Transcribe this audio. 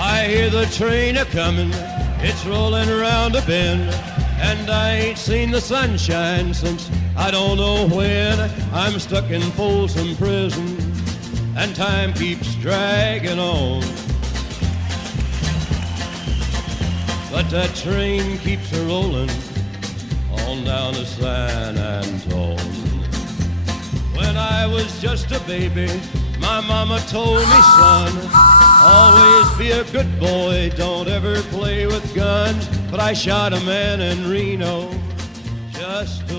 I hear the train a-comin', it's rollin' around a bend, and I ain't seen the sunshine since I don't know when. I'm stuck in Folsom Prison, and time keeps dragging on. But that train keeps a-rollin' on down to San Antone. When I was just a baby, my mama told me, son, always be a good boy, don't ever play with guns. But I shot a man in Reno just to